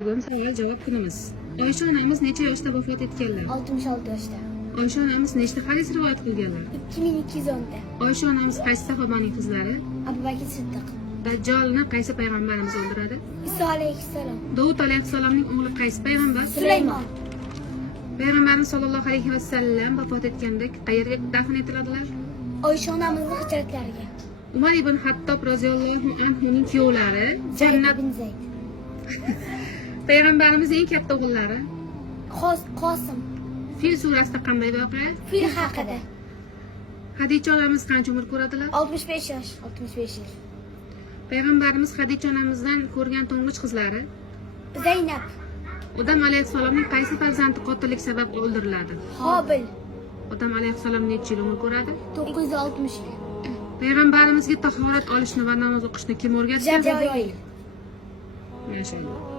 Bugun savol-javob kunimiz. Oysha onamiz necha yoshda vafot etganlar? 66 yoshda. Oysha onamiz nechta hadis rivoyat qilganlar? 2210 da. Oysha onamiz qaysi sahobaning qizlari? Abu Bakr Siddiq. Dajjolni qaysi payg'ambarimiz o'ldiradi? Iso alayhissalom. Davud alayhissalomning o'g'li qaysi payg'ambar? Sulaymon. Payg'ambarimiz sollallohu alayhi vasallam vafot etganda qayerga dafn etiladilar? Oysha onamizning hujratlariga. Umar ibn Hattob roziyallohu anhuning kuyovlari jannat ibn Zayd. payg'ambarimizning eng katta o'g'illari. Qosim. Fil surasida qanday voqea? Fil haqida. Hadicha onamiz qancha umr ko'radilar? 65 yosh. 65 yil. Payg'ambarimiz Hadicha onamizdan ko'rgan to'ng'ich qizlari Zaynab. Odam alayhissalomning qaysi farzandi qotillik sabab o'ldiriladi? Hobil. Odam alayhissalom necha yil umr ko'radi? 960 yil. Payg'ambarimizga tahorat olishni va namoz o'qishni kim o'rgatgan? Jabroil. Mashalloh.